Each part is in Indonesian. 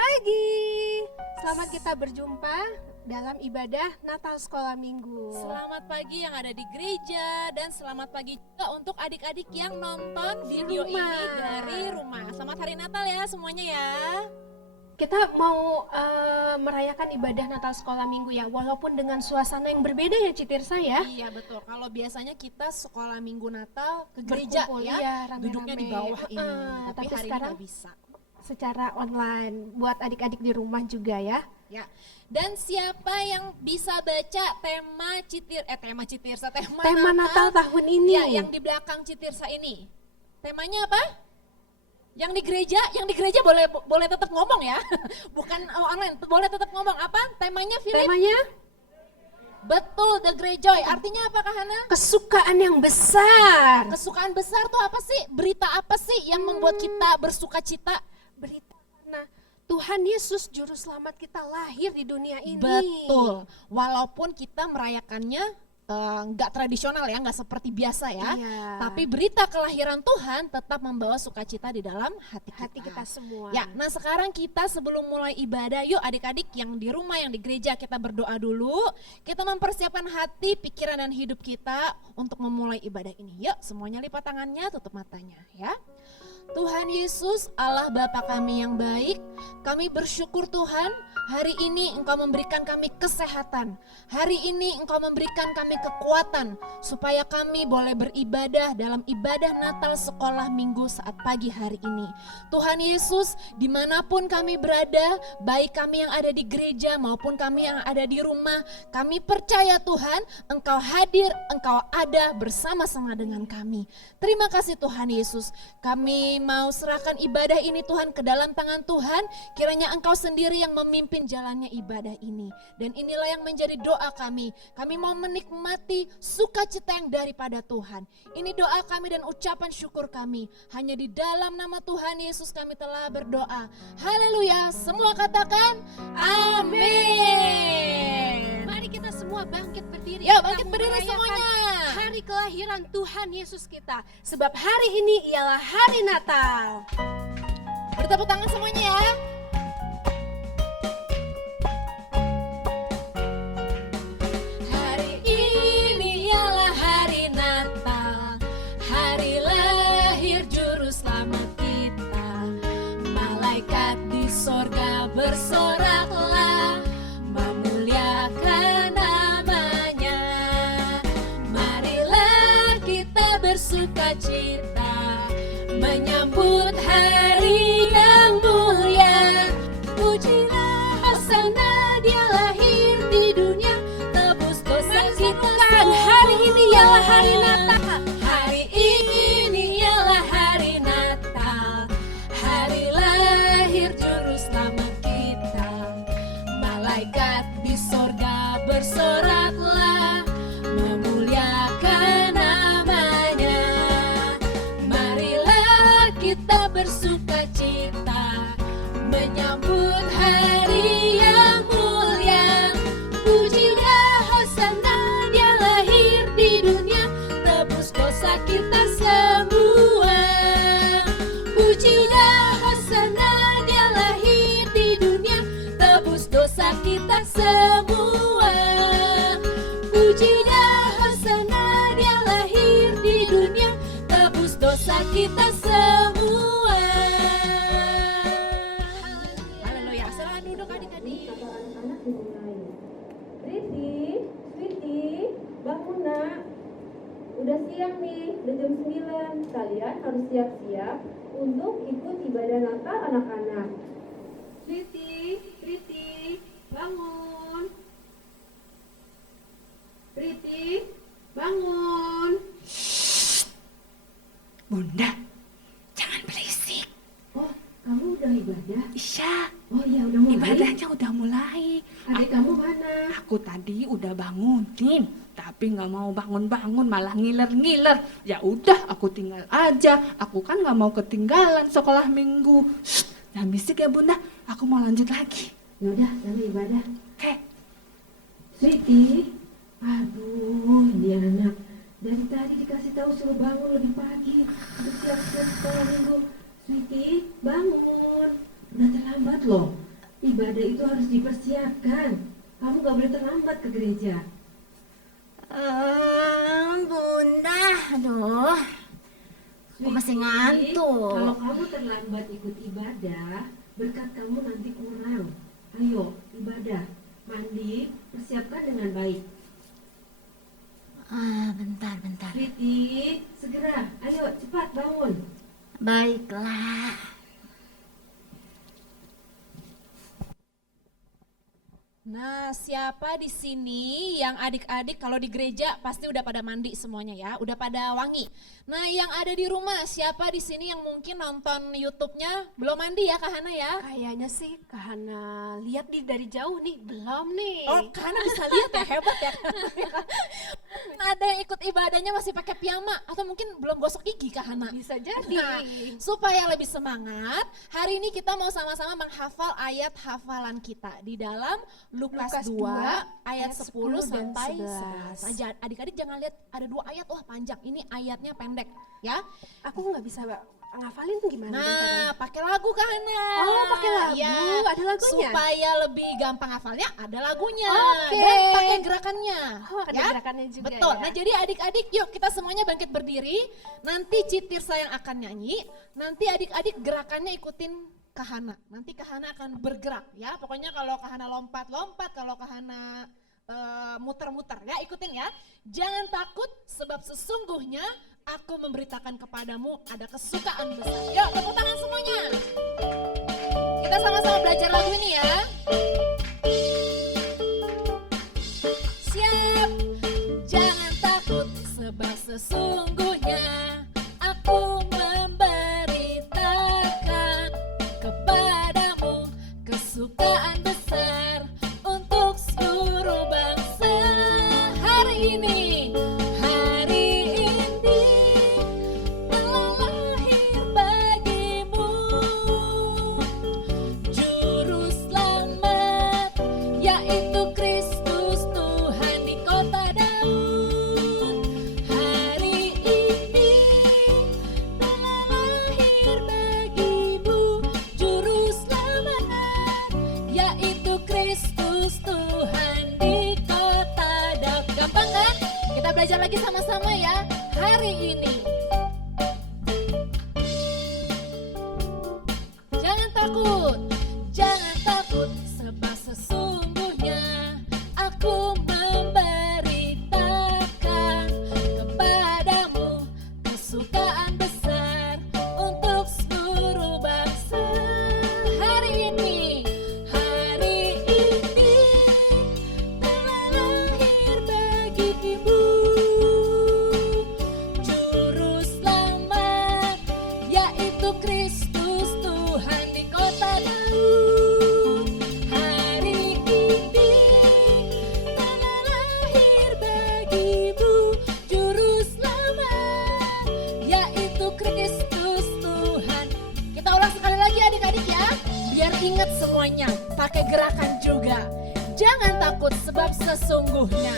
pagi. Selamat kita berjumpa dalam ibadah Natal Sekolah Minggu. Selamat pagi yang ada di gereja dan selamat pagi juga untuk adik-adik yang nonton video ini dari rumah. Selamat hari Natal ya semuanya ya. Kita mau merayakan ibadah Natal Sekolah Minggu ya, walaupun dengan suasana yang berbeda ya Citirsa ya. Iya betul, kalau biasanya kita sekolah minggu Natal ke gereja Berkumpul, ya, iya, rame-rame. duduknya di bawah ini, tapi hari sekarang ini gak bisa. Secara online, buat adik-adik di rumah juga ya. Ya. Dan siapa yang bisa baca tema Natal tahun ini. Ya, yang di belakang Citirsa ini. Temanya apa? Yang di gereja boleh tetap ngomong ya. Bukan online, boleh tetap ngomong. Apa temanya, Philip? Temanya Betul, The Great Joy. Artinya apa Kak Hana? kesukaan yang besar. Kesukaan besar tuh apa sih? Berita apa sih yang membuat kita bersuka cita? Berita karena Tuhan Yesus juru selamat kita lahir di dunia ini. Betul. Walaupun kita merayakannya nggak tradisional ya, nggak seperti biasa ya. Iya. Tapi berita kelahiran Tuhan tetap membawa sukacita di dalam hati kita semua. Ya, nah sekarang kita sebelum mulai ibadah, yuk adik-adik yang di rumah, yang di gereja, kita berdoa dulu. Kita mempersiapkan hati, pikiran dan hidup kita untuk memulai ibadah ini. Yuk, semuanya lipat tangannya, tutup matanya ya. Tuhan Yesus, Allah Bapa kami yang baik, kami bersyukur Tuhan, hari ini Engkau memberikan kami kesehatan. Hari ini Engkau memberikan kami kekuatan supaya kami boleh beribadah dalam ibadah Natal Sekolah Minggu saat pagi hari ini. Tuhan Yesus, dimanapun kami berada, baik kami yang ada di gereja maupun kami yang ada di rumah, kami percaya Tuhan, Engkau hadir, Engkau ada bersama-sama dengan kami. Terima kasih Tuhan Yesus, kami mau serahkan ibadah ini Tuhan ke dalam tangan Tuhan, kiranya Engkau sendiri yang memimpin jalannya ibadah ini. Dan inilah yang menjadi doa kami mau menikmati sukacita yang daripada Tuhan. Ini doa kami dan ucapan syukur kami, hanya di dalam nama Tuhan Yesus kami telah berdoa. Haleluya, semua katakan amin. Mari kita semua bangkit berdiri. Ya, Kita bangkit berdiri merayakan semuanya. Hari kelahiran Tuhan Yesus kita. Sebab hari ini ialah hari Natal. Bertepuk tangan semuanya ya. Hari ini ialah hari Natal, hari lahir juru selamat kita. Malaikat di sorga bersoraklah, memuliakan namanya. Marilah kita bersuka cita, menyambut hari yang mulia. Pujilah Hosana, dia lahir di dunia, tebus dosa kita. Hari ini ialah hari Natal. Hari ini ialah hari Natal, hari lahir juru selamat kita. Malaikat di sorga bersoraklah, memuliakan namanya. Marilah kita bersuka cita, menyambut hari yang mulia. Pujilah Hosana, dia lahir di dunia, tebus dosa kita semua. Pujilah Hosana, dia lahir di dunia, tebus dosa kita semua. Pujilah Hosana, dia lahir di dunia, tebus dosa kita semua. Haleluya. Silakan duduk adik-adik. Anak-anak dimulai. Riti, Sweetie, bangun nak. Udah siang nih, udah jam 9. Kalian harus siap-siap untuk ikut ibadah Natal anak-anak. Riti, bangun. Riti, bangun. Bunda, jangan berisik. Oh, kamu udah ibadah? Iya, Oh iya, udah mulai. ibadahnya udah mulai. Adik kamu mana? Aku tadi udah bangunin, tapi nggak mau bangun-bangun, malah ngiler-ngiler. Ya udah, aku tinggal aja. Aku kan nggak mau ketinggalan sekolah minggu. Jangan bisik ya Bunda, aku mau lanjut lagi. Yaudah, sana ibadah. Oke. Sweetie, aduh ini anak dari tadi dikasih tahu suruh bangun lebih pagi untuk siap-siap sekolah minggu. Sweetie, bangun, udah terlambat loh. Ibadah itu harus dipersiapkan. Kamu gak boleh terlambat ke gereja. Bunda, aduh, aku masih Sweetie, ngantuk. Kalau kamu terlambat ikut ibadah, berkat kamu nanti kurang. Ayo, ibadah. Mandi, persiapkan dengan baik. Bentar. Sweetie, segera. Ayo, cepat bangun. Baiklah. Nah, siapa di sini yang adik-adik kalau di gereja pasti udah pada mandi semuanya ya, udah pada wangi. Nah, yang ada di rumah, siapa di sini yang mungkin nonton YouTube-nya belum mandi ya, Kak Hana ya? Kayaknya sih Kak Hana lihat dari jauh nih, belum nih. Oh, Kak Hana bisa lihat ya, hebat ya. Ada yang ikut ibadahnya masih pakai piyama atau mungkin belum gosok gigi, Kak Hana? Bisa jadi. Nah, supaya lebih semangat, hari ini kita mau sama-sama menghafal ayat hafalan kita di dalam Lukas 2 ayat 10 sampai 11. Aja adik-adik jangan lihat ada 2 ayat, wah panjang. Ini ayatnya pendek ya. Aku nggak bisa ngafalin tuh gimana Nah, caranya? pakai lagu Kak Hana. Oh, pakai lagu. Ya, Ada lagunya? supaya lebih gampang hafalnya ada lagunya. Oke. Dan pakai gerakannya. Oh, ada ya? gerakannya juga. Betul. Ya? Nah, jadi adik-adik yuk kita semuanya bangkit berdiri. Nanti Citir sayang akan nyanyi. Nanti adik-adik gerakannya ikutin Kak Hana. Nanti Kak Hana akan bergerak ya. Pokoknya kalau Kak Hana lompat-lompat, kalau Kak Hana muter-muter ya, ikutin ya. Jangan takut sebab sesungguhnya aku memberitakan kepadamu ada kesukaan besar. Yuk tepuk tangan semuanya. Kita sama-sama belajar lagu ini ya. Siap. Jangan takut sebab sesungguhnya aku memberitakan kepadamu kesukaan besar untuk seluruh bangsa. Hari ini telah lahir bagimu juru selamat, yaitu Kristus Tuhan di kota Daud. Hari ini telah lahir bagimu juru selamat, yaitu Kristus Tuhan di kota Daud. Gampang kan? Kita belajar lagi sama-sama ya. Hari ini jangan takut sebab sesungguhnya aku memberitakan kepadamu kesukaan besar untuk seluruh bangsa. Hari ini telah lahir bagimu juru selamat, yaitu Kristus Tuhan di kota Daud. Hari ini telah lahir bagimu juru selamat, yaitu Kristus Tuhan. Kita ulang sekali lagi adik-adik ya, biar ingat semuanya, pakai gerakan juga. Jangan takut sebab sesungguhnya.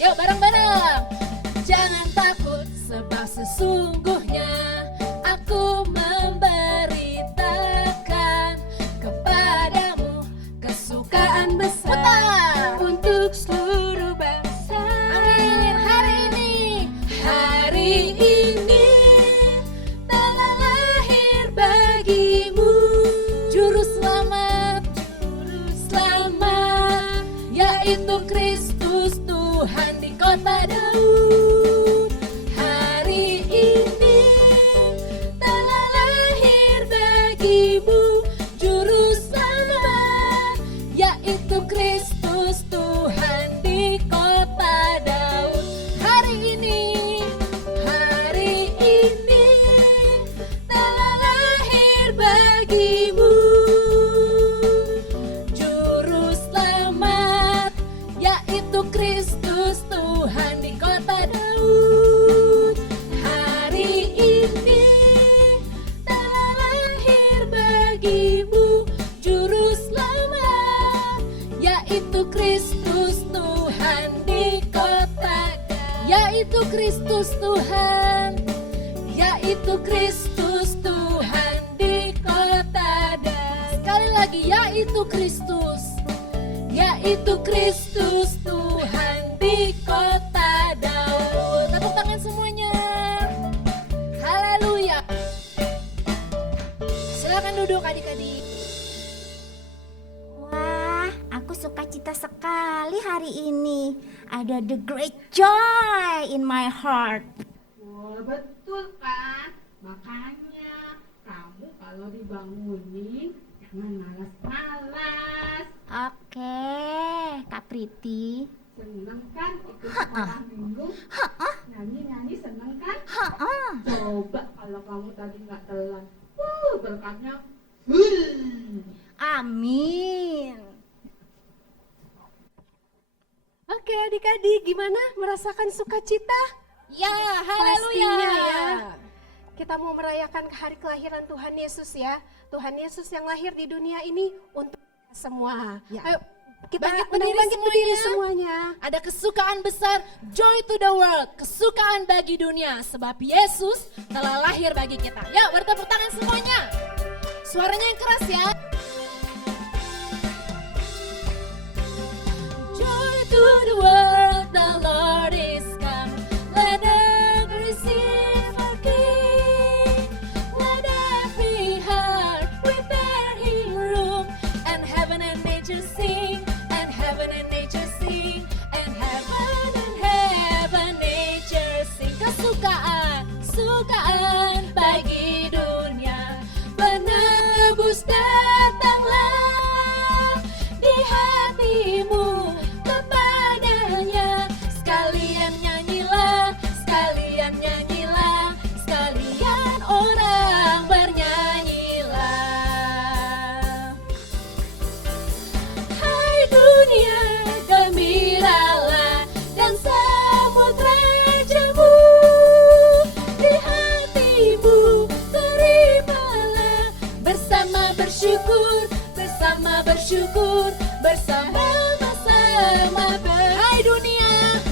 Yuk bareng-bareng. Jangan takut sebab sesungguhnya aku memberitakan kepadamu kesukaan besar Untuk seluruh bangsa. Amin. Hari ini telah lahir bagimu juru selamat, yaitu Kristus Tuhan di kota Daud. Hari ini telah lahir bagimu juru selamat, yaitu Kristus Tuhan di kota Daud. Hari ini telah lahir bagimu juru selamat, yaitu Kristus Tuhan di kota Daud. Hari ini telah lahir bagimu juru selamat, yaitu Kristus Tuhan di kota Daud. Yaitu Kristus Tuhan, yaitu Kristus Tuhan di kota Daud. lagi, yaitu Kristus. Yaitu Kristus Tuhan di kota Daud. Tepuk tangan semuanya. Haleluya. Silakan duduk adik-adik. Wah, aku sukacita sekali hari ini. Ada the great joy in my heart. Wah, betul kan? Makanya kamu kalau dibangunin jangan malas-malas. Oke, Kak Priti. Seneng kan ikut sekolah minggu? Nyanyi-nyanyi seneng kan? Heeh. Coba kalau kamu tadi nggak telat, berkatnya Amin. Oke adik-adik, gimana merasakan sukacita? Ya, haleluya. Pastinya ya. Kita mau merayakan hari kelahiran Tuhan Yesus ya. Tuhan Yesus yang lahir di dunia ini untuk kita semua. Ya. Ayo kita Bangkit berdiri berdiri semuanya. Ada kesukaan besar, joy to the world, kesukaan bagi dunia, sebab Yesus telah lahir bagi kita. Yuk bertepuk tangan semuanya. Suaranya yang keras ya. Joy to the world, the Lord is come. Let earth receive our King. Let every heart prepare Him room, and heaven and nature sing, and heaven and nature sing, and heaven nature sing. Kesukaan, sukaan bagi dunia, penebus datanglah di hatimu kepadanya. Sekalian nyanyilah, sekalian nyanyilah, sekalian orang bernyanyilah. Hai dunia, gembiralah, dan sambut rajamu. Di hatimu terimalah, bersama bersyukur, bersama bersyukur, bersama-sama. Hai dunia,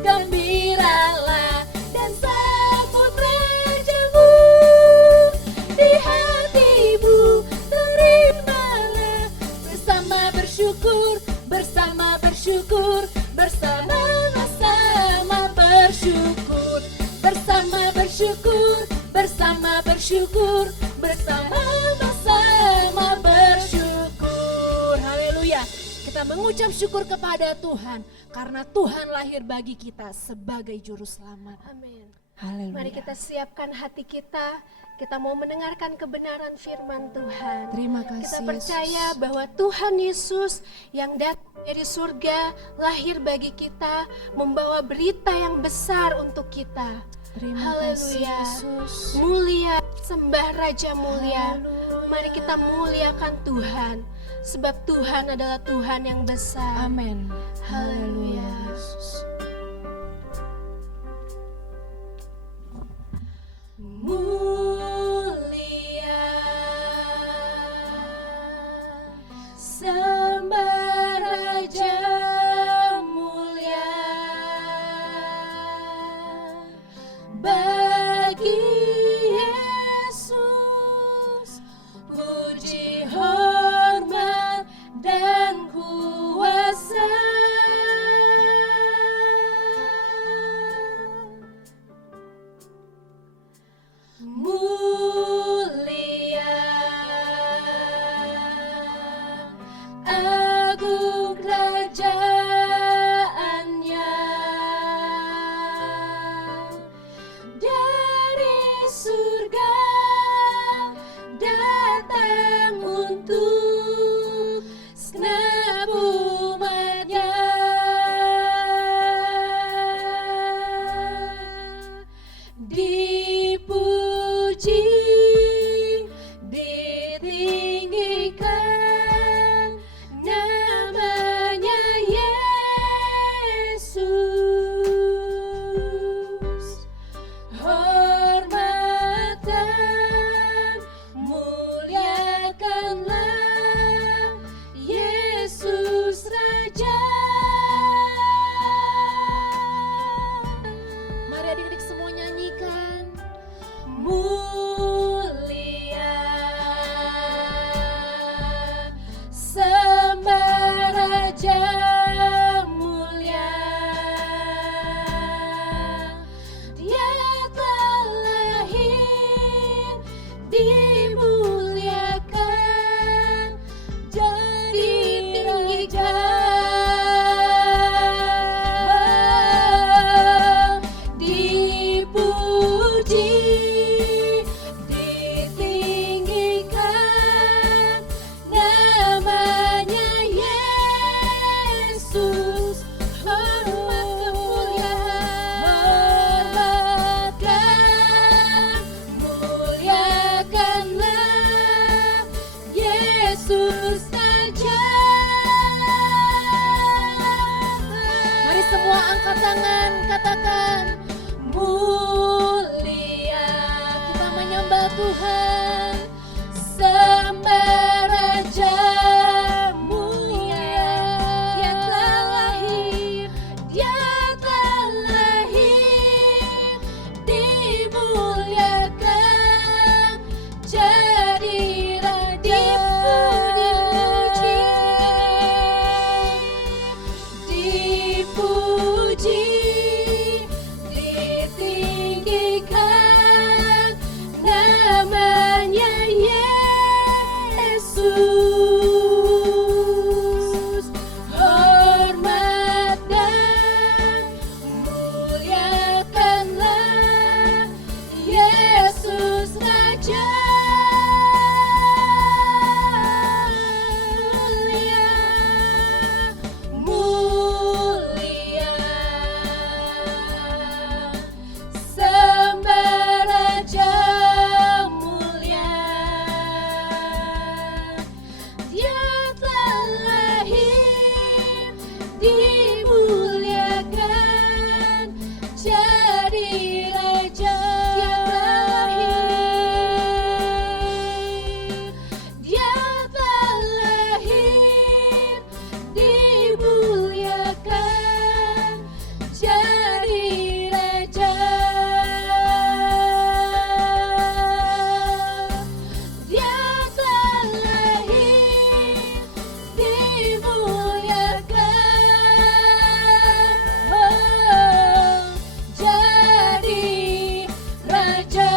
gembiralah, dan sambut rajamu. Di hatimu terimalah, bersama bersyukur, bersama bersyukur, bersama-sama bersyukur, bersama bersyukur, bersama bersyukur, bersama-sama bersyukur. Haleluya. Kita mengucap syukur kepada Tuhan karena Tuhan lahir bagi kita sebagai juru selamat. Amin. Haleluya. Mari kita siapkan hati kita. Kita mau mendengarkan kebenaran firman Tuhan. Terima kasih, Kita percaya Yesus. bahwa Tuhan Yesus yang datang dari surga lahir bagi kita, membawa berita yang besar untuk kita. Terima kasih, Haleluya. Yesus. Mulia, sembah Raja mulia. Haleluya. Mari kita muliakan Tuhan, sebab Tuhan adalah Tuhan yang besar. Amin. Haleluya. Yesus. Mulia, sembah Raja mulia, bagi Yesus puji hormat dan kuasa. Mulia, agung kerajaannya, dari surga datang untuk segenap umatnya. Dipuji, ditinggikan namanya Yesus. Hormatan muliakanlah Yesus Raja. Mari adik-adik semua nyanyikan. Mulia, Yesus Raja. Mari semua angkat tangan, katakan mulia. Kita menyembah Tuhan, sembah Raja mulia. Dia telah lahir, Dia telah lahir, dimuliakan jadi Raja. Dipuji, ditinggikan namanya Yesus. Hormat dan muliakanlah Yesus Raja. Mulia, sembah Raja mulia. Dia telah lahir, dimuliakan jadi Raja. Dia telah lahir, dimuliakan jadi Raja. Dia telah lahir, dimuliakan, jadi Raja.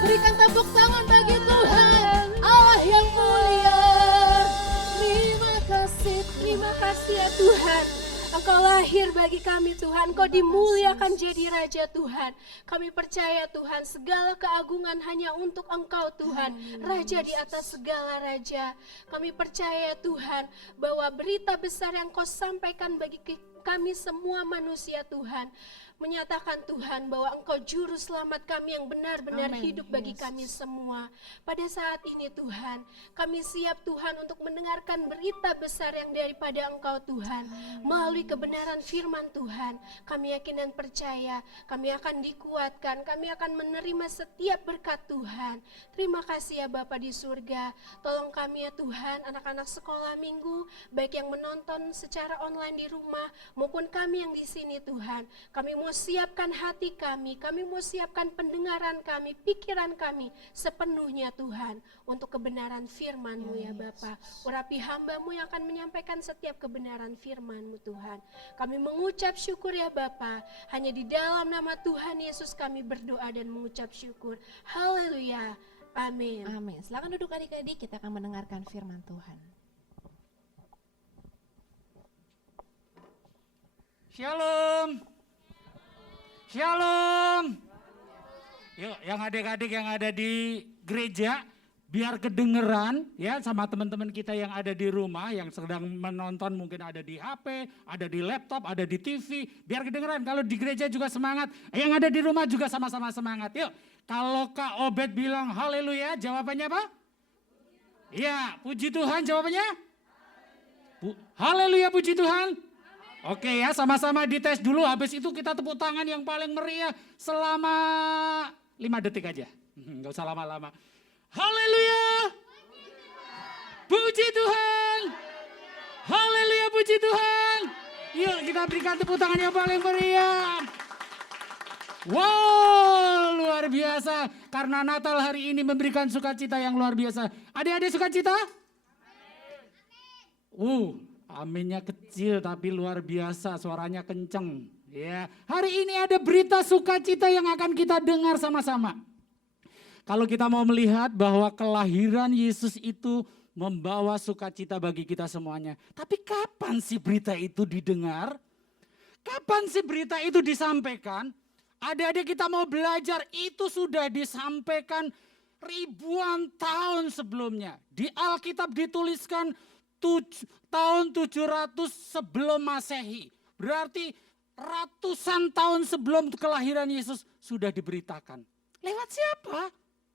Berikan tepuk tangan bagi Tuhan, Allah yang mulia. Terima kasih ya Tuhan. Engkau lahir bagi kami Tuhan, Engkau dimuliakan jadi Raja Tuhan. Kami percaya Tuhan, segala keagungan hanya untuk Engkau Tuhan, Raja di atas segala Raja. Kami percaya Tuhan, bahwa berita besar yang Kau sampaikan bagi kami semua manusia Tuhan, menyatakan Tuhan bahwa Engkau juru selamat kami yang benar-benar Amen. hidup bagi Yes. kami semua. Pada saat ini Tuhan, kami siap Tuhan untuk mendengarkan berita besar yang daripada Engkau Tuhan. Melalui kebenaran firman Tuhan, kami yakin dan percaya kami akan dikuatkan, kami akan menerima setiap berkat Tuhan. Terima kasih ya Bapa di surga. Tolong kami ya Tuhan, anak-anak sekolah minggu, baik yang menonton secara online di rumah maupun kami yang di sini Tuhan. Kami mau siapkan hati kami mau siapkan pendengaran kami, pikiran kami sepenuhnya Tuhan untuk kebenaran firman-Mu ya Bapa. Urapi hamba-Mu yang akan menyampaikan setiap kebenaran firman-Mu Tuhan. Kami mengucap syukur ya Bapa, hanya di dalam nama Tuhan Yesus kami berdoa dan mengucap syukur. Haleluya. Amin. Amin. Silakan duduk adik-adik, kita akan mendengarkan firman Tuhan. Shalom. Shalom. Yuk, yang adik-adik yang ada di gereja, biar kedengeran ya sama teman-teman kita yang ada di rumah, yang sedang menonton mungkin ada di HP, ada di laptop, ada di TV, biar kedengeran. Kalau di gereja juga semangat, yang ada di rumah juga sama-sama semangat. Yuk, kalau Kak Obed bilang haleluya, jawabannya apa? Iya, puji Tuhan jawabannya? Haleluya, puji Tuhan. Oke ya, sama-sama dites dulu, habis itu kita tepuk tangan yang paling meriah selama 5 detik aja. Enggak usah lama-lama. Haleluya. Puji Tuhan. Haleluya, puji Tuhan. Yuk kita berikan tepuk tangan yang paling meriah. Wow, luar biasa. Karena Natal hari ini memberikan sukacita yang luar biasa. Adik-adik sukacita? Aminnya kecil tapi luar biasa, suaranya kenceng. Ya, hari ini ada berita sukacita yang akan kita dengar sama-sama. Kalau kita mau melihat bahwa kelahiran Yesus itu membawa sukacita bagi kita semuanya. Tapi kapan sih berita itu didengar? Kapan sih berita itu disampaikan? Adik-adik kita mau belajar, itu sudah disampaikan ribuan tahun sebelumnya. Di Alkitab dituliskan tahun 700 sebelum Masehi. Berarti ratusan tahun sebelum kelahiran Yesus sudah diberitakan. Lewat siapa?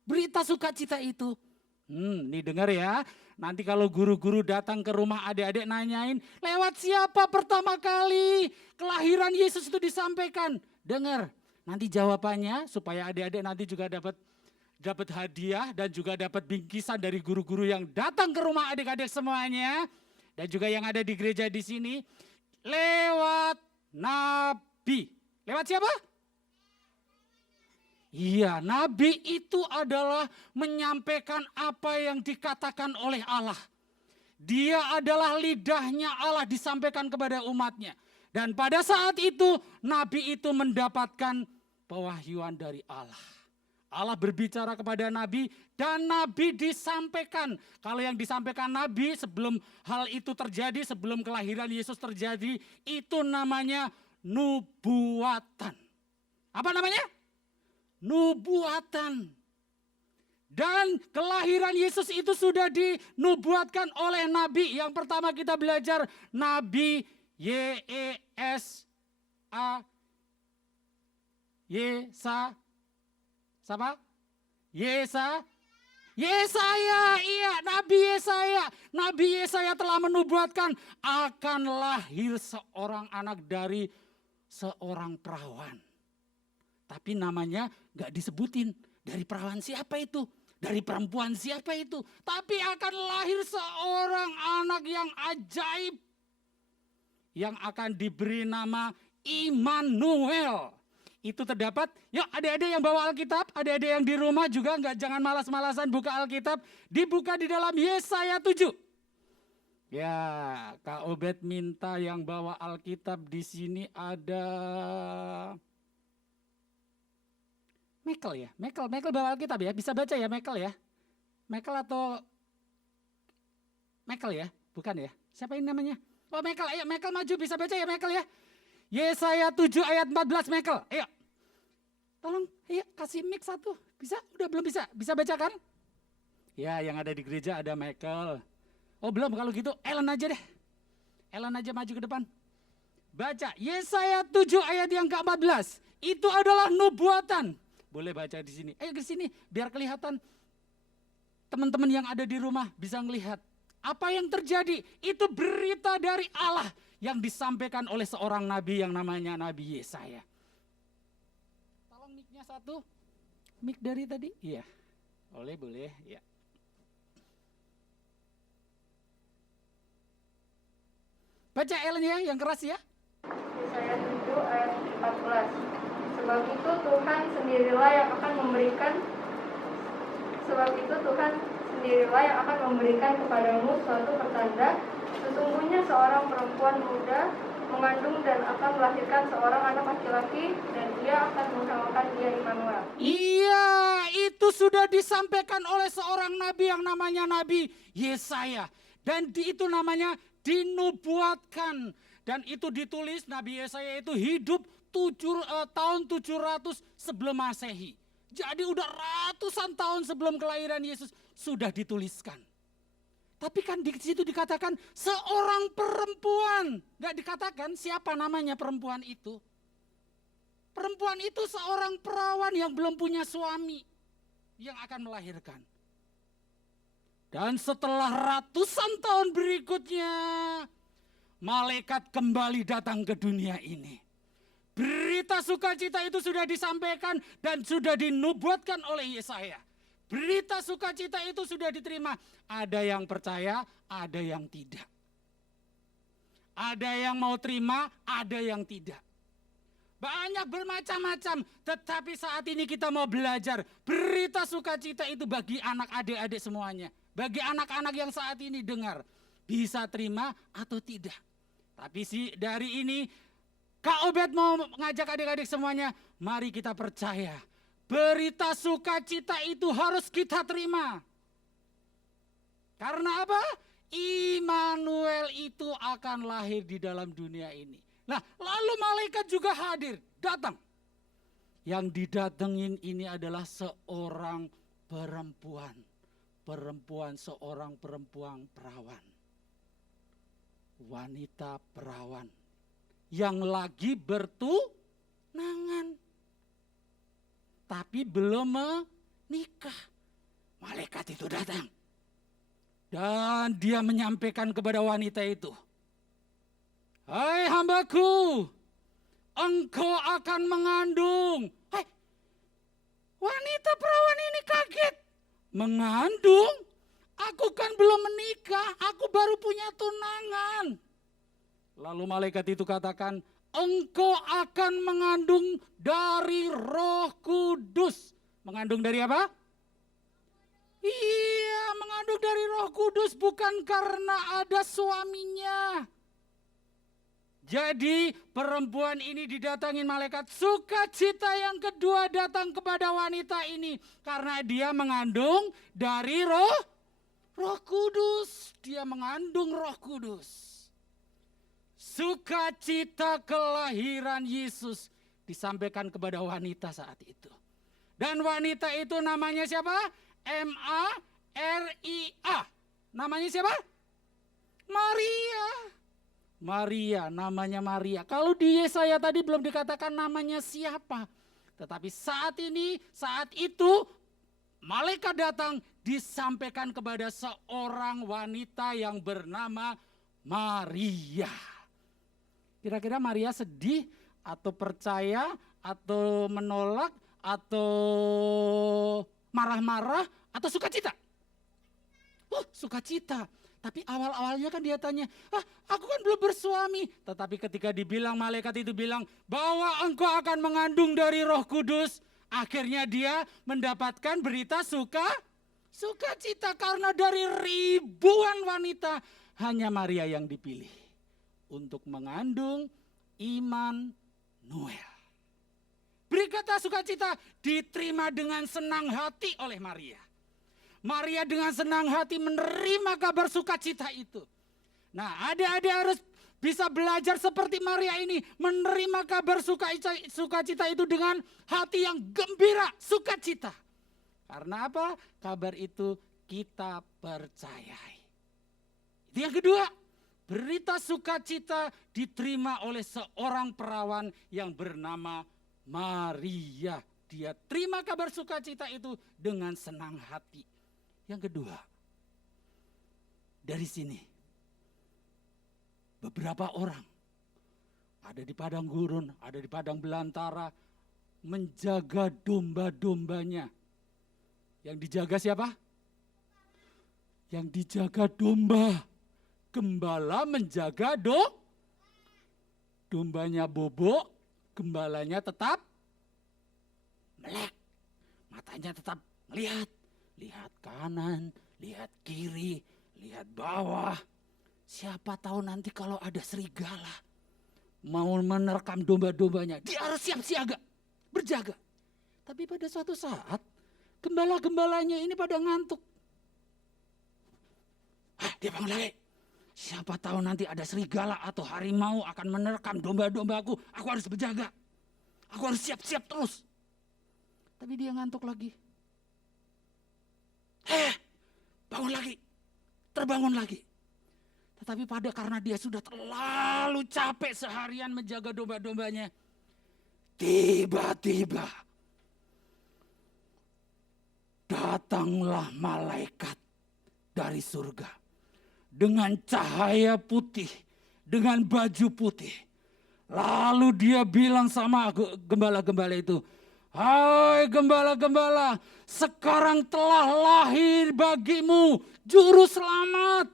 Berita sukacita itu. Nih dengar ya. Nanti kalau guru-guru datang ke rumah adik-adik nanyain, lewat siapa pertama kali kelahiran Yesus itu disampaikan? Dengar, nanti jawabannya supaya adik-adik nanti juga dapat hadiah dan juga dapat bingkisan dari guru-guru yang datang ke rumah adik-adik semuanya. Dan juga yang ada di gereja di sini. Lewat nabi. Lewat siapa? Iya, nabi itu adalah menyampaikan apa yang dikatakan oleh Allah. Dia adalah lidahnya Allah disampaikan kepada umatnya. Dan pada saat itu, nabi itu mendapatkan pewahyuan dari Allah. Allah berbicara kepada nabi dan nabi disampaikan. Kalau yang disampaikan nabi sebelum hal itu terjadi, sebelum kelahiran Yesus terjadi, itu namanya nubuatan. Apa namanya? Nubuatan. Dan kelahiran Yesus itu sudah dinubuatkan oleh nabi. Yang pertama kita belajar nabi Yesa. Siapa? Yesaya, iya, Nabi Yesaya. Nabi Yesaya telah menubuatkan akan lahir seorang anak dari seorang perawan. Tapi namanya gak disebutin. Dari perawan siapa itu? Dari perempuan siapa itu? Tapi akan lahir seorang anak yang ajaib. Yang akan diberi nama Immanuel. Itu terdapat, yuk adik-adik yang bawa Alkitab, adik-adik yang di rumah juga jangan malas-malasan buka Alkitab. Dibuka di dalam Yesaya 7. Ya, Kak Obed minta yang bawa Alkitab di sini ada Michael ya, Michael bawa Alkitab ya, bisa baca ya Michael ya. Michael ya, bukan ya, siapa ini namanya? Oh Michael, ayo Michael maju, bisa baca ya Michael ya. Yesaya 7 ayat 14 Michael, ayo. Tolong, ayo kasih mic satu, bisa? Udah belum bisa? Bisa baca kan? Ya yang ada di gereja ada Michael. Oh belum, kalau gitu Ellen aja deh. Ellen aja maju ke depan. Baca, Yesaya 7 ayat yang ke-14, itu adalah nubuatan. Boleh baca di sini. Ayo ke sini biar kelihatan teman-teman yang ada di rumah bisa melihat apa yang terjadi. Itu berita dari Allah yang disampaikan oleh seorang nabi yang namanya Nabi Yesaya. Tolong mic-nya satu. Mic dari tadi? Iya. Boleh, ya. Baca Ellen ya, yang keras ya. Yesaya 7 ayat 14. Sebab itu Tuhan sendirilah yang akan memberikan kepadamu suatu pertanda. Sesungguhnya seorang perempuan muda mengandung dan akan melahirkan seorang anak laki-laki dan ia akan menamakan dia Immanuel. Iya, itu sudah disampaikan oleh seorang nabi yang namanya Nabi Yesaya. Dan itu namanya dinubuatkan. Dan itu ditulis, Nabi Yesaya itu hidup tahun 700 sebelum Masehi. Jadi udah ratusan tahun sebelum kelahiran Yesus sudah dituliskan. Tapi kan di situ dikatakan seorang perempuan. Gak dikatakan siapa namanya perempuan itu. Perempuan itu seorang perawan yang belum punya suami yang akan melahirkan. Dan setelah ratusan tahun berikutnya, malaikat kembali datang ke dunia ini. Berita sukacita itu sudah disampaikan dan sudah dinubuatkan oleh Yesaya. Berita sukacita itu sudah diterima. Ada yang percaya, ada yang tidak. Ada yang mau terima, ada yang tidak. Banyak bermacam-macam, tetapi saat ini kita mau belajar. Berita sukacita itu bagi anak adik-adik semuanya. Bagi anak-anak yang saat ini dengar. Bisa terima atau tidak. Tapi dari ini Kak Obed mau ngajak adik-adik semuanya, mari kita percaya. Berita sukacita itu harus kita terima. Karena apa? Immanuel itu akan lahir di dalam dunia ini. Nah, lalu malaikat juga hadir, datang. Yang didatengin ini adalah seorang perempuan. Seorang perempuan perawan. Wanita perawan. Yang lagi bertunangan. Tapi belum menikah. malaikat itu datang. Dan dia menyampaikan kepada wanita itu, "Hai hambaku, engkau akan mengandung." Hai, wanita perawan ini kaget. Mengandung? Aku kan belum menikah, aku baru punya tunangan. Lalu malaikat itu katakan, engkau akan mengandung dari Roh Kudus. Mengandung dari apa? Iya, mengandung dari Roh Kudus, bukan karena ada suaminya. Jadi perempuan ini didatangin malaikat, sukacita yang kedua datang kepada wanita ini. Karena dia mengandung dari Roh Kudus. Dia mengandung Roh Kudus. Sukacita kelahiran Yesus disampaikan kepada wanita saat itu. Dan wanita itu namanya siapa? Maria. Namanya siapa? Maria. Maria, namanya Maria. Kalau di Yesaya tadi belum dikatakan namanya siapa. Tetapi saat ini, saat itu malaikat datang disampaikan kepada seorang wanita yang bernama Maria. Kira-kira Maria sedih atau percaya atau menolak atau marah-marah atau sukacita? Sukacita. Tapi awal-awalnya kan dia tanya, aku kan belum bersuami. Tetapi ketika dibilang, malaikat itu bilang bahwa engkau akan mengandung dari Roh Kudus. Akhirnya dia mendapatkan berita sukacita karena dari ribuan wanita hanya Maria yang dipilih untuk mengandung Immanuel. Berkata sukacita diterima dengan senang hati oleh Maria. Maria dengan senang hati menerima kabar sukacita itu. Nah, adik-adik harus bisa belajar seperti Maria ini, menerima kabar sukacita itu dengan hati yang gembira, sukacita. Karena apa? Kabar itu kita percayai. Itu yang kedua, berita sukacita diterima oleh seorang perawan yang bernama Maria. Dia terima kabar sukacita itu dengan senang hati. Yang kedua, dari sini beberapa orang ada di padang gurun, ada di padang belantara, menjaga domba-dombanya. Yang dijaga siapa? Yang dijaga domba. Gembala menjaga dombanya bobok, gembalanya tetap melek. Matanya tetap melihat. Lihat kanan, lihat kiri, lihat bawah. Siapa tahu nanti kalau ada serigala mau menerkam domba-dombanya, dia harus siap siaga, berjaga. Tapi pada suatu saat, gembala-gembalanya ini pada ngantuk. Dia bangun lagi. Siapa tahu nanti ada serigala atau harimau akan menerkam domba-dombaku, aku harus berjaga. Aku harus siap-siap terus. Tapi dia ngantuk lagi. Bangun lagi, terbangun lagi. Tetapi karena dia sudah terlalu capek seharian menjaga domba-dombanya, tiba-tiba datanglah malaikat dari surga dengan cahaya putih, dengan baju putih. Lalu dia bilang sama gembala-gembala itu, hai gembala-gembala, sekarang telah lahir bagimu juru selamat.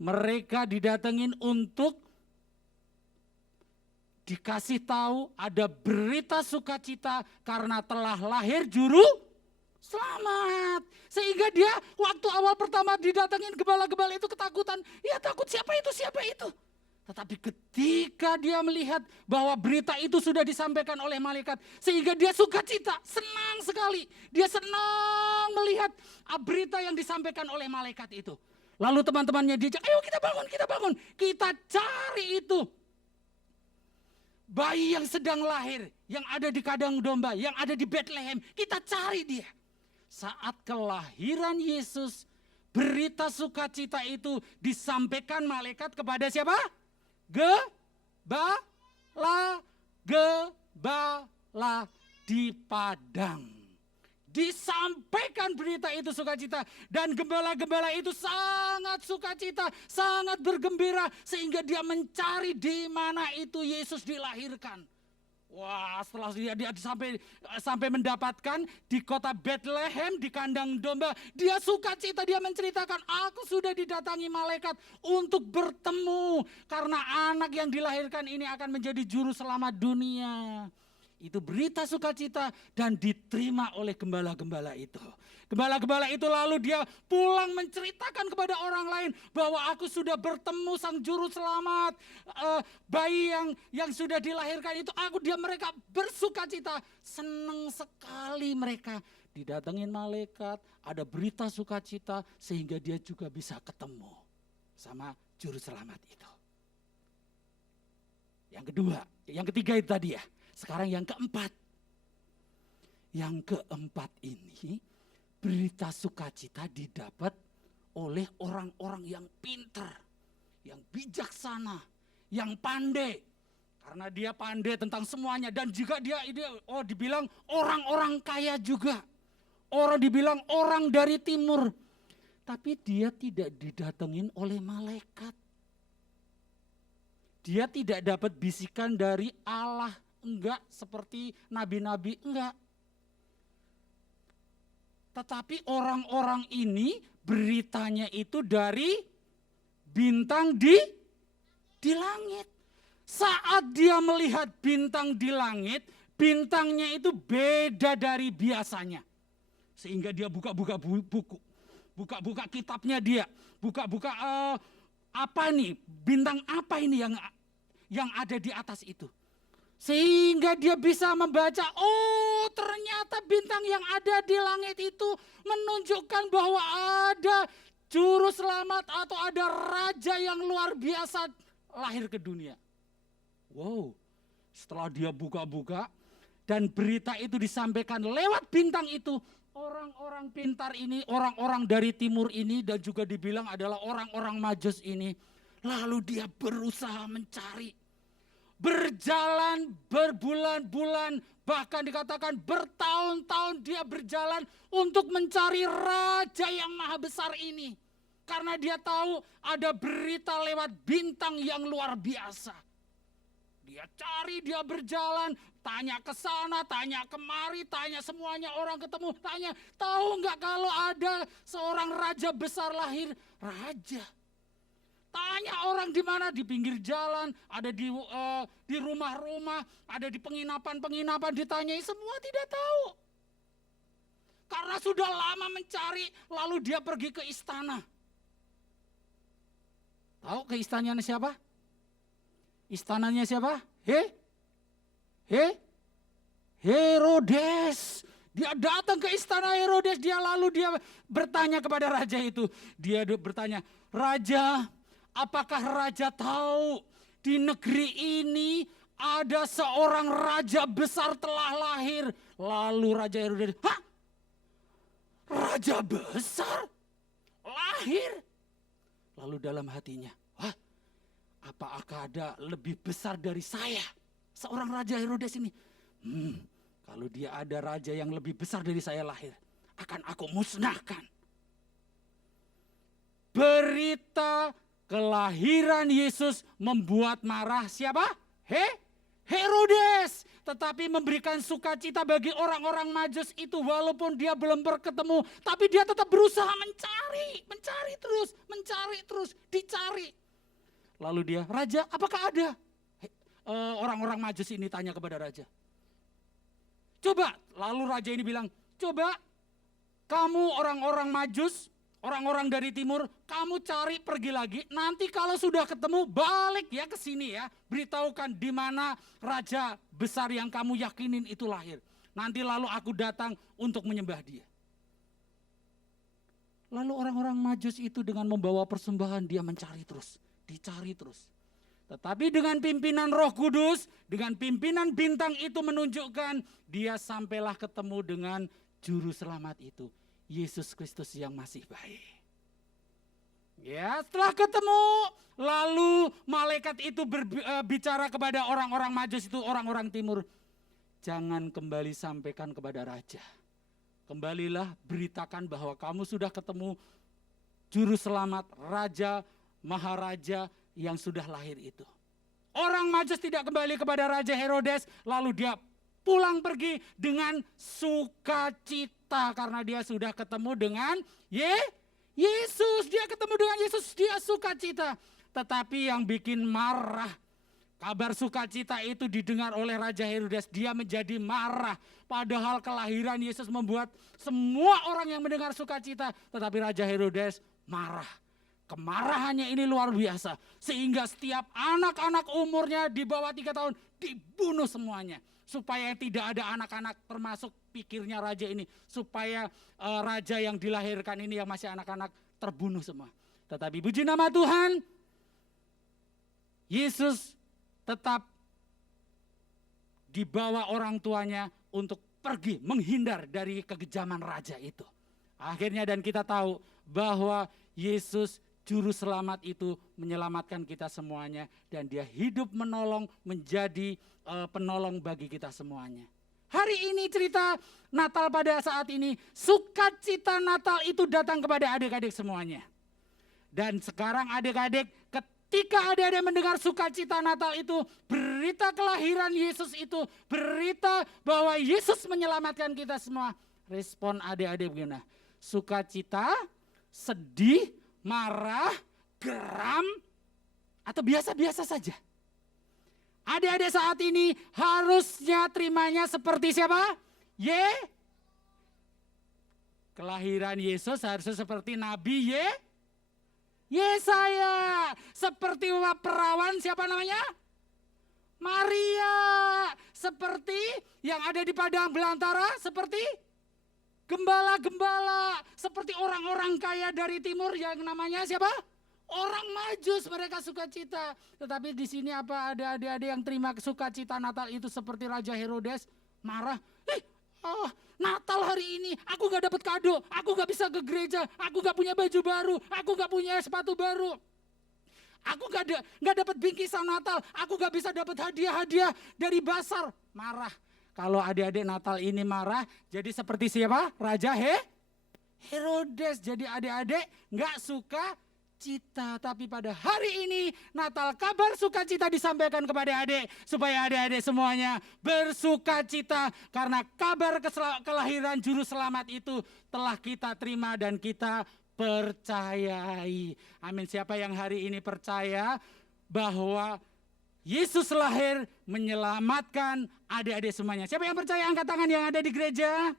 Mereka didatengin untuk dikasih tahu ada berita sukacita karena telah lahir juru selamat. Sehingga dia waktu awal pertama didatengin gembala-gembala itu ketakutan. Ya takut siapa itu. Tetapi ketika dia melihat bahwa berita itu sudah disampaikan oleh malaikat, sehingga dia sukacita, senang sekali. Dia senang melihat berita yang disampaikan oleh malaikat itu. Lalu teman-temannya diajak, ayo kita bangun. Kita cari itu. Bayi yang sedang lahir, yang ada di kandang domba, yang ada di Bethlehem. Kita cari dia. Saat kelahiran Yesus, berita sukacita itu disampaikan malaikat kepada siapa? Gembala di padang. disampaikan berita itu sukacita. Dan gembala-gembala itu sangat sukacita, sangat bergembira. Sehingga dia mencari di mana itu Yesus dilahirkan. Wah, setelah dia sampai mendapatkan di kota Bethlehem, di kandang domba, dia sukacita, dia menceritakan, aku sudah didatangi malaikat untuk bertemu. Karena anak yang dilahirkan ini akan menjadi juru selamat dunia. Itu berita sukacita dan diterima oleh gembala-gembala itu. Gembala-gembala itu lalu dia pulang menceritakan kepada orang lain bahwa aku sudah bertemu sang juru selamat. Bayi yang sudah dilahirkan itu mereka bersukacita. Senang sekali mereka. Didatengin malaikat, ada berita sukacita sehingga dia juga bisa ketemu sama juru selamat itu. Yang ketiga itu tadi ya. Sekarang yang keempat. Yang keempat ini berita sukacita didapat oleh orang-orang yang pintar, yang bijaksana, yang pandai. Karena dia pandai tentang semuanya dan juga dia dibilang orang-orang kaya juga. Dibilang orang dari timur. Tapi dia tidak didatengin oleh malaikat. Dia tidak dapat bisikan dari Allah. Enggak, seperti nabi-nabi, enggak. Tetapi orang-orang ini beritanya itu dari bintang di langit. Saat dia melihat bintang di langit, bintangnya itu beda dari biasanya. Sehingga dia buka-buka buku, buka-buka kitabnya dia, buka-buka apa nih, bintang apa ini yang ada di atas itu. Sehingga dia bisa membaca, oh ternyata bintang yang ada di langit itu menunjukkan bahwa ada juru selamat atau ada raja yang luar biasa lahir ke dunia. Wow, setelah dia buka-buka dan berita itu disampaikan lewat bintang itu, orang-orang pintar ini, orang-orang dari timur ini dan juga dibilang adalah orang-orang Majus ini, lalu dia berusaha mencari. Berjalan berbulan-bulan, bahkan dikatakan bertahun-tahun dia berjalan untuk mencari raja yang maha besar ini. Karena dia tahu ada berita lewat bintang yang luar biasa. Dia cari, dia berjalan, tanya ke sana, tanya kemari, tanya semuanya orang ketemu, tanya, tahu nggak kalau ada seorang raja besar lahir? Raja. Tanya orang di mana, di pinggir jalan, ada di rumah-rumah, ada di penginapan-penginapan, ditanyai semua tidak tahu. Karena sudah lama mencari, lalu dia pergi ke istana. Tahu ke istananya siapa? Istananya siapa? Herodes. Dia datang ke istana Herodes, dia bertanya kepada raja itu. Dia bertanya, Raja, apakah raja tahu di negeri ini ada seorang raja besar telah lahir? Lalu Raja Herodes, hah? Raja besar? Lahir? Lalu dalam hatinya, wah, apakah ada lebih besar dari saya? Seorang Raja Herodes ini. Kalau dia ada raja yang lebih besar dari saya lahir, akan aku musnahkan. Berita kelahiran Yesus membuat marah siapa? Herodes. Tetapi memberikan sukacita bagi orang-orang Majus itu walaupun dia belum berketemu. Tapi dia tetap berusaha mencari terus, dicari. Lalu dia, Raja apakah ada? Orang-orang Majus ini tanya kepada Raja. Coba, lalu Raja ini bilang, coba kamu orang-orang Majus, orang-orang dari timur, kamu cari pergi lagi. Nanti kalau sudah ketemu balik ya ke sini ya. Beritahukan di mana raja besar yang kamu yakinin itu lahir. Nanti lalu aku datang untuk menyembah dia. Lalu orang-orang Majus itu dengan membawa persembahan dia mencari terus, dicari terus. Tetapi dengan pimpinan Roh Kudus, dengan pimpinan bintang itu menunjukkan dia sampailah ketemu dengan juru selamat itu. Yesus Kristus yang masih baik. Ya, setelah ketemu, lalu malaikat itu berbicara kepada orang-orang Majus itu, orang-orang timur. Jangan kembali sampaikan kepada raja. kembalilah beritakan bahwa kamu sudah ketemu juru selamat, raja, maharaja yang sudah lahir itu. Orang Majus tidak kembali kepada Raja Herodes, lalu dia pulang pergi dengan sukacita karena dia sudah ketemu dengan Yesus. Dia ketemu dengan Yesus, dia sukacita. Tetapi yang bikin marah, kabar sukacita itu didengar oleh Raja Herodes, dia menjadi marah. Padahal kelahiran Yesus membuat semua orang yang mendengar sukacita, tetapi Raja Herodes marah. Kemarahannya ini luar biasa, sehingga setiap anak-anak umurnya di bawah 3 tahun dibunuh semuanya. Supaya tidak ada anak-anak, termasuk pikirnya raja ini, supaya raja yang dilahirkan ini yang masih anak-anak terbunuh semua. Tetapi puji nama Tuhan, Yesus tetap dibawa orang tuanya untuk pergi menghindar dari kekejaman raja itu. Akhirnya dan kita tahu bahwa Yesus Juru selamat itu menyelamatkan kita semuanya dan dia hidup menolong, menjadi penolong bagi kita semuanya. Hari ini cerita Natal pada saat ini, sukacita Natal itu datang kepada adik-adik semuanya. Dan sekarang adik-adik, ketika adik-adik mendengar sukacita Natal itu, berita kelahiran Yesus itu, berita bahwa Yesus menyelamatkan kita semua, respon adik-adik bagaimana? Sukacita, sedih, marah, geram, atau biasa-biasa saja? Adik-adik saat ini harusnya terimanya seperti siapa? Kelahiran Yesus harusnya seperti Nabi Yesaya. Seperti perawan siapa namanya? Maria. Seperti yang ada di padang belantara, seperti gembala-gembala, seperti orang-orang kaya dari timur yang namanya siapa? Orang Majus, mereka sukacita. Tetapi di sini apa ada adik-adik yang terima sukacita Natal itu seperti Raja Herodes marah? Natal hari ini aku gak dapat kado, aku gak bisa ke gereja, aku gak punya baju baru, aku gak punya sepatu baru. Aku gak dapat bingkisan Natal, aku gak bisa dapat hadiah-hadiah dari pasar. Marah. Kalau adik-adik Natal ini marah, jadi seperti siapa? Raja Herodes. Jadi adik-adik gak suka cita. Tapi pada hari ini Natal kabar sukacita disampaikan kepada adik. Supaya adik-adik semuanya bersukacita. Karena kabar kelahiran juru selamat itu telah kita terima dan kita percayai. Amin. Siapa yang hari ini percaya bahwa Yesus lahir menyelamatkan adik-adik semuanya. Siapa yang percaya angkat tangan yang ada di gereja?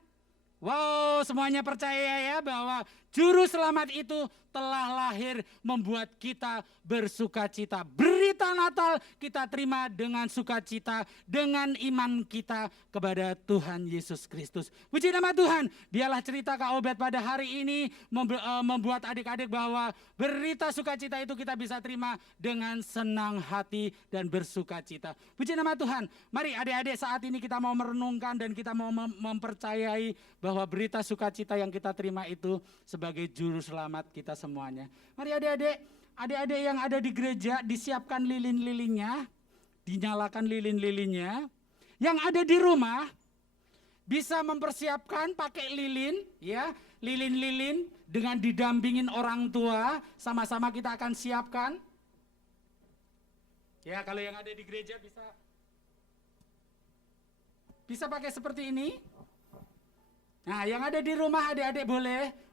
Wow, semuanya percaya ya bahwa juru selamat itu telah lahir membuat kita bersukacita. Berita Natal kita terima dengan sukacita, dengan iman kita kepada Tuhan Yesus Kristus. Puji nama Tuhan, dialah cerita Kak Obed pada hari ini membuat adik-adik bahwa berita sukacita itu kita bisa terima dengan senang hati dan bersukacita. Puji nama Tuhan, mari adik-adik saat ini kita mau merenungkan dan kita mau mempercayai bahwa berita sukacita yang kita terima itu sebagai juru selamat kita semuanya. Mari adik-adik yang ada di gereja disiapkan lilin-lilinnya, dinyalakan lilin-lilinnya. Yang ada di rumah bisa mempersiapkan pakai lilin, ya, lilin-lilin dengan didampingin orang tua, sama-sama kita akan siapkan. Ya, kalau yang ada di gereja bisa pakai seperti ini. Nah, yang ada di rumah adik-adik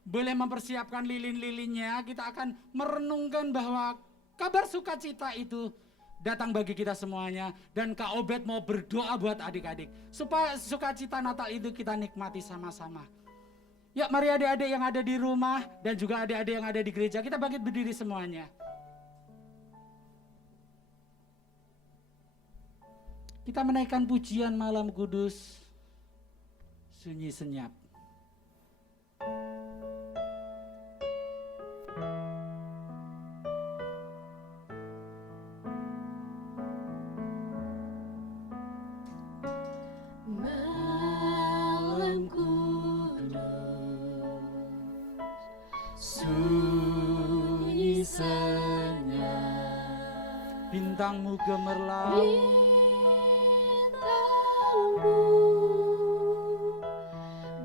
boleh mempersiapkan lilin-lilinnya. Kita akan merenungkan bahwa kabar sukacita itu datang bagi kita semuanya. Dan Kak Obed mau berdoa buat adik-adik supaya sukacita Natal itu kita nikmati sama-sama. Ya, mari adik-adik yang ada di rumah dan juga adik-adik yang ada di gereja, kita bangkit berdiri semuanya. Kita menaikkan pujian malam kudus, sunyi senyap. Malam kudus, sunyi senyap, Bintangmu gemerlap, bintangmu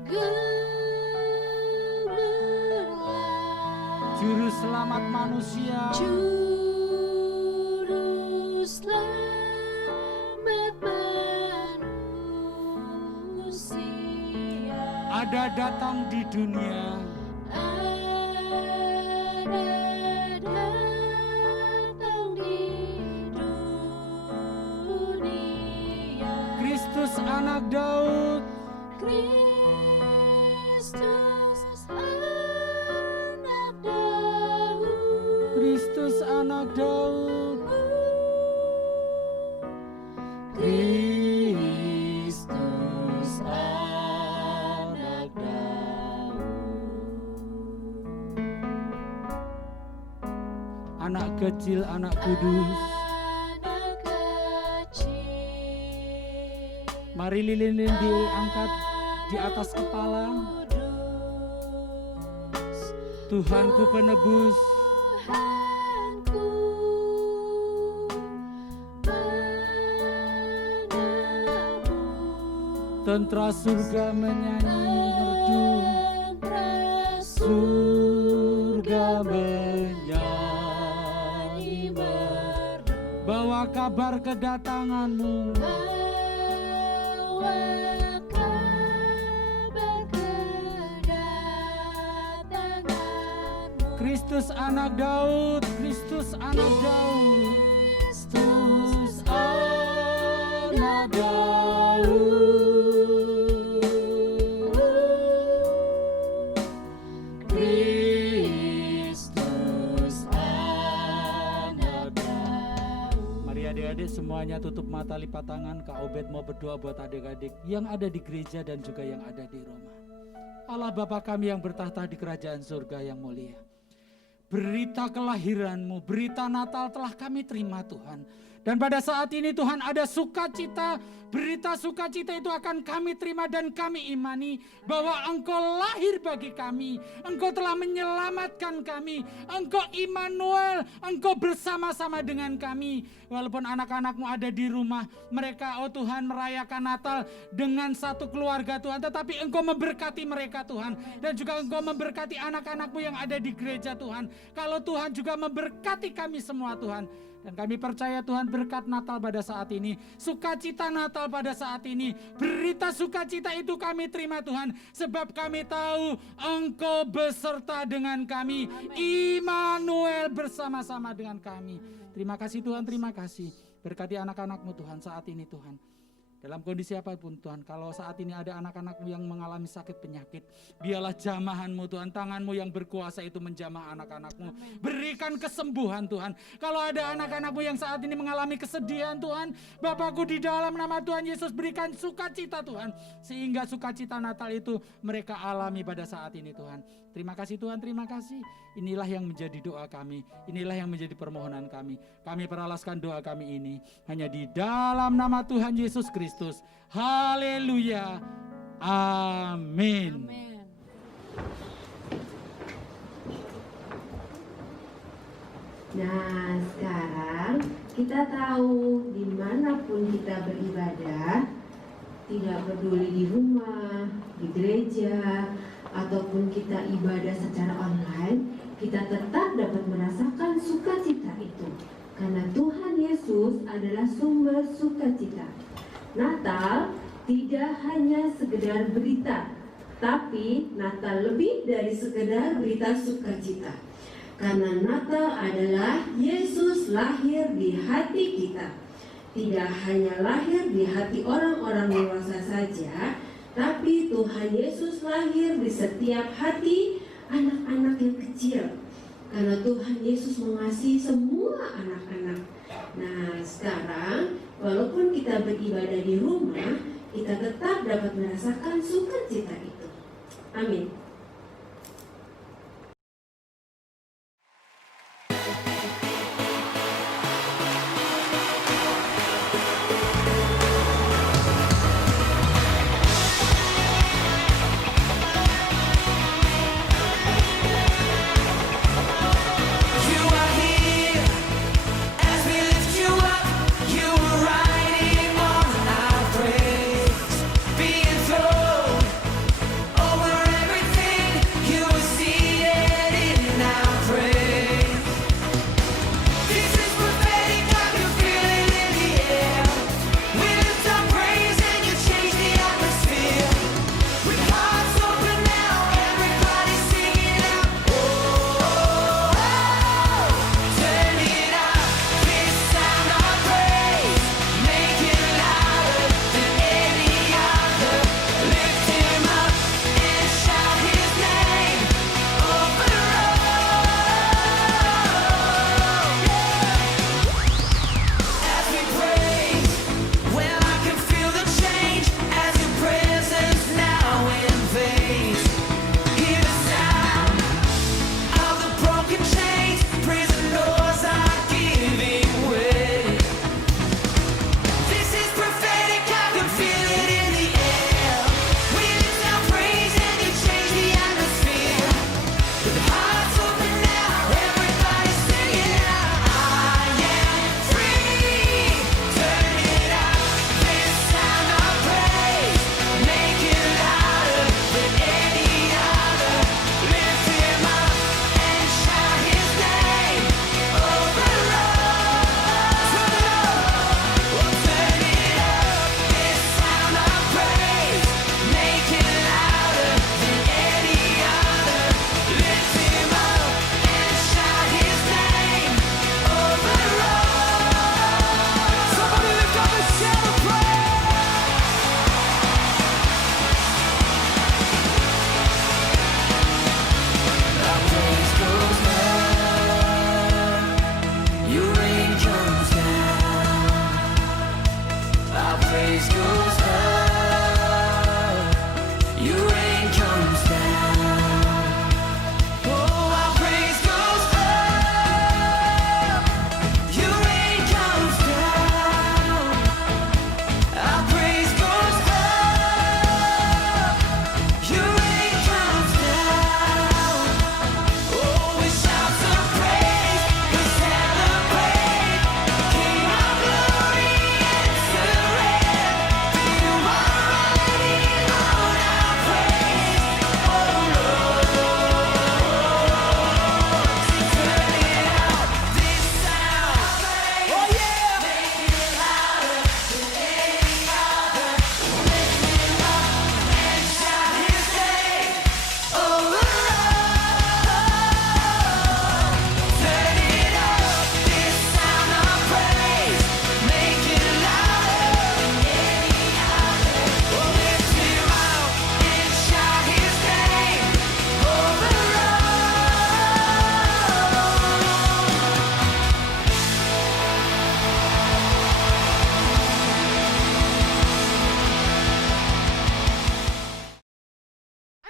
gemerlap selamat manusia. Juru selamat manusia Ada datang di dunia. ada datang di dunia. Kristus anak Daud. Kristus anak Daud. Kristus anak Daud. Kristus anak Daud. Anak kecil, anak kudus. Anak kecil. Mari lilin diangkat di atas kepala. Tuhanku penebus. Tuhanku penebus. Tentara surga menyanyi merdu. Tentara Surga menyanyi merdu. Bawa kabar kedatanganmu. bawa kabar kedatanganmu. Kristus anak Daud, Kristus anak Daud. Kristus anak Daud. Kristus anak Daud. Mari adik-adik semuanya tutup mata, lipat tangan. Kak Obed mau berdoa buat adik-adik yang ada di gereja dan juga yang ada di rumah. Allah Bapa kami yang bertahta di kerajaan surga yang mulia. Berita kelahiranmu, berita Natal telah kami terima Tuhan. Dan pada saat ini Tuhan ada sukacita, berita sukacita itu akan kami terima dan kami imani bahwa Engkau lahir bagi kami, Engkau telah menyelamatkan kami, Engkau Immanuel, Engkau bersama-sama dengan kami. Walaupun anak-anakmu ada di rumah, mereka oh Tuhan merayakan Natal dengan satu keluarga Tuhan, tetapi Engkau memberkati mereka Tuhan, dan juga Engkau memberkati anak-anakmu yang ada di gereja Tuhan. Kalau Tuhan juga memberkati kami semua Tuhan. Dan kami percaya Tuhan berkat Natal pada saat ini, sukacita Natal pada saat ini, berita sukacita itu kami terima Tuhan. Sebab kami tahu Engkau beserta dengan kami, Immanuel bersama-sama dengan kami. Terima kasih Tuhan, terima kasih. Berkati anak-anakmu Tuhan saat ini Tuhan. Dalam kondisi apapun Tuhan, kalau saat ini ada anak-anakmu yang mengalami sakit penyakit, biarlah jamahanmu Tuhan, tanganmu yang berkuasa itu menjamah anak-anakmu. Berikan kesembuhan Tuhan. Kalau ada anak-anakmu yang saat ini mengalami kesedihan Tuhan, Bapakku di dalam nama Tuhan Yesus berikan sukacita Tuhan. Sehingga sukacita Natal itu mereka alami pada saat ini Tuhan. Terima kasih Tuhan, terima kasih. Inilah yang menjadi doa kami, inilah yang menjadi permohonan kami. Kami peralaskan doa kami ini hanya di dalam nama Tuhan Yesus Kristus. Haleluya. Amin. Amin. Nah, sekarang kita tahu dimanapun kita beribadah, tidak peduli di rumah, di gereja, ataupun kita ibadah secara online, kita tetap dapat merasakan sukacita itu. Karena Tuhan Yesus adalah sumber sukacita. Natal tidak hanya sekedar berita, tapi Natal lebih dari sekedar berita sukacita. Karena Natal adalah Yesus lahir di hati kita. Tidak hanya lahir di hati orang-orang dewasa saja, tapi Tuhan Yesus lahir di setiap hati anak-anak yang kecil. Karena Tuhan Yesus mengasihi semua anak-anak. Nah, sekarang walaupun kita beribadah di rumah, kita tetap dapat merasakan sukacita itu. Amin. Being thrown over everything.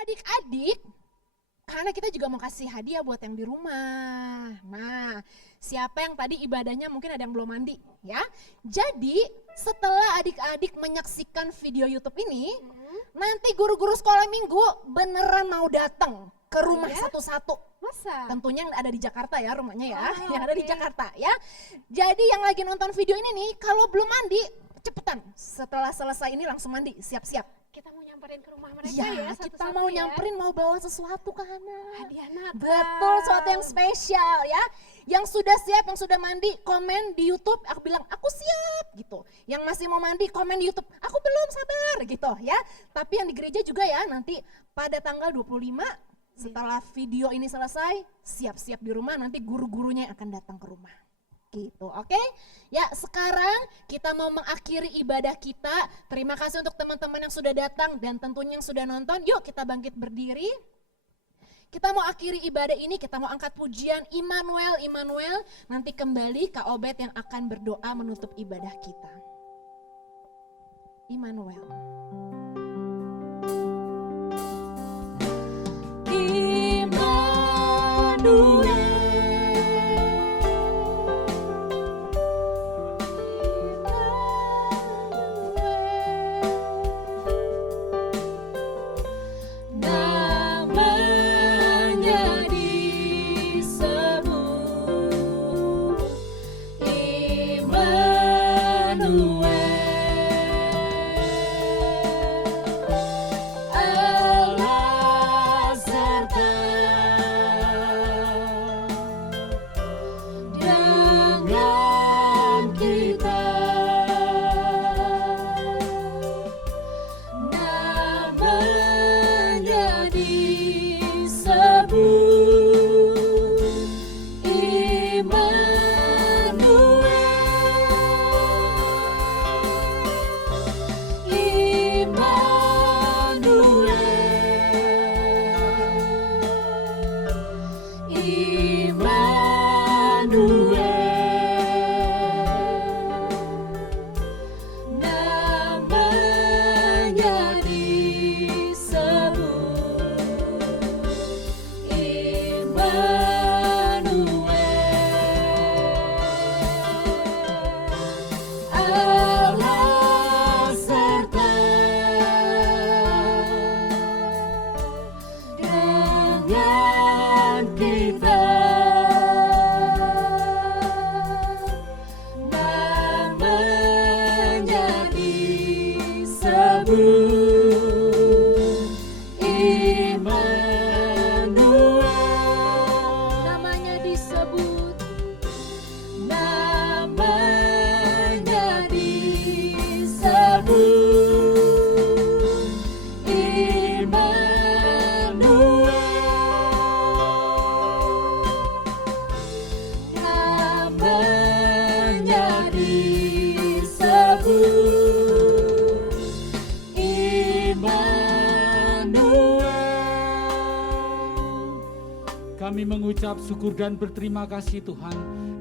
adik-adik, karena kita juga mau kasih hadiah buat yang di rumah. Nah, siapa yang tadi ibadahnya mungkin ada yang belum mandi ya. Jadi setelah adik-adik menyaksikan video YouTube ini, nanti guru-guru sekolah minggu beneran mau datang ke rumah satu-satu. Masa? Tentunya yang ada di Jakarta ya rumahnya ya, Oh, yang ada di oke. Jakarta ya. Jadi yang lagi nonton video ini nih, kalau belum mandi, cepetan. Setelah selesai ini langsung mandi, siap-siap. Kita mau nyamperin ke rumah mereka Iya, ya kita satu-satu mau ya. nyamperin, mau bawa sesuatu ke anak. Hadiah Natal. Betul, sesuatu yang spesial ya. Yang sudah siap, yang sudah mandi, komen di YouTube, aku bilang aku siap gitu. Yang masih mau mandi, komen di YouTube, aku belum, sabar gitu ya. Tapi yang di gereja juga ya, nanti pada tanggal 25 setelah video ini selesai, siap-siap di rumah, nanti guru-gurunya yang akan datang ke rumah. Gitu, oke? Ya, sekarang kita mau mengakhiri ibadah kita. Terima kasih untuk teman-teman yang sudah datang dan tentunya yang sudah nonton. Yuk kita bangkit berdiri. Kita mau akhiri ibadah ini, kita mau angkat pujian Immanuel, Immanuel. Nanti kembali Kak Obed yang akan berdoa menutup ibadah kita. Immanuel. Namanya disebut Immanuel, Allah serta dengan kita. Namanya disebut Immanuel, namanya disebut Immanuel, Allah serta dengan kita. Namanya disebut Immanuel, namanya disebut, namanya disebut Immanuel, namanya disebut Immanuel. Kami mengucap syukur dan berterima kasih Tuhan.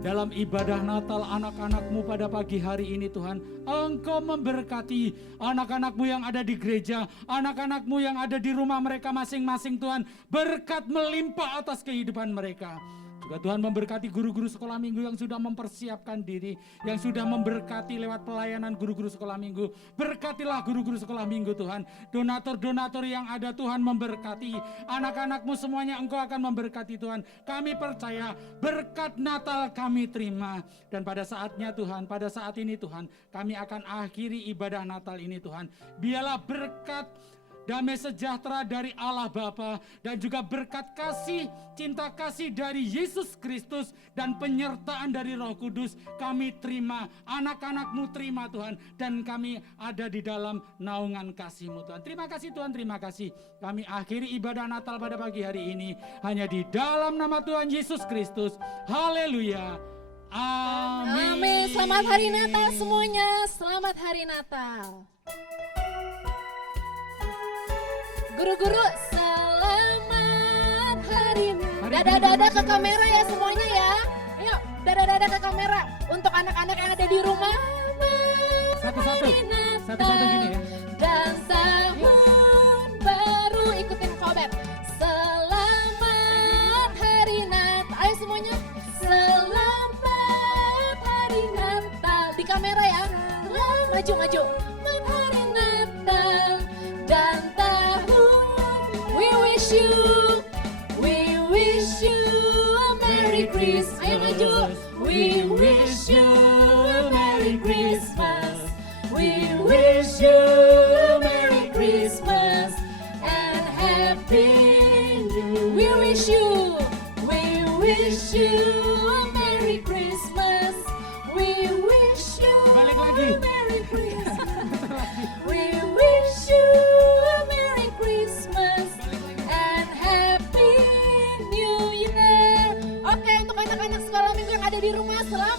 Dalam ibadah Natal anak-anak-Mu pada pagi hari ini Tuhan, Engkau memberkati anak-anak-Mu yang ada di gereja, anak-anak-Mu yang ada di rumah mereka masing-masing Tuhan. Berkat melimpah atas kehidupan mereka. Juga Tuhan memberkati guru-guru sekolah minggu yang sudah mempersiapkan diri, yang sudah memberkati lewat pelayanan guru-guru sekolah minggu. Berkatilah guru-guru sekolah minggu Tuhan. Donatur-donatur yang ada Tuhan memberkati. Anak-anak-Mu semuanya Engkau akan memberkati Tuhan. Kami percaya berkat Natal kami terima. Dan pada saatnya Tuhan, pada saat ini Tuhan, kami akan akhiri ibadah Natal ini Tuhan. Biarlah berkat damai sejahtera dari Allah Bapa dan juga berkat kasih, cinta kasih dari Yesus Kristus dan penyertaan dari Roh Kudus kami terima, anak-anak-Mu terima Tuhan, dan kami ada di dalam naungan kasih-Mu Tuhan. Terima kasih Tuhan, terima kasih. Kami akhiri ibadah Natal pada pagi hari ini hanya di dalam nama Tuhan Yesus Kristus. Haleluya. Amin. Amin. Selamat hari Natal semuanya. Selamat hari Natal. Guru-guru, selamat hari Natal. Dadah-dadah ke kamera ya semuanya ya. Ayo, dadah-dadah ke kamera. Untuk anak-anak yang ada di rumah. Satu-satu. Hari Natal Satu-satu gini ya. Dan tahun baru, ikutin Kobe. maju. Hari Natal dan tahun, we wish you a Merry Christmas. Ayo maju. We wish you a Merry Christmas. We wish you a Merry Christmas and Happy New Year. We wish you a Merry Christmas. We wish you Balik lagi. a Merry Christmas. We wish you a Merry Christmas and Happy New Year. Oke, untuk anak-anak sekolah minggu yang ada di rumah, selamat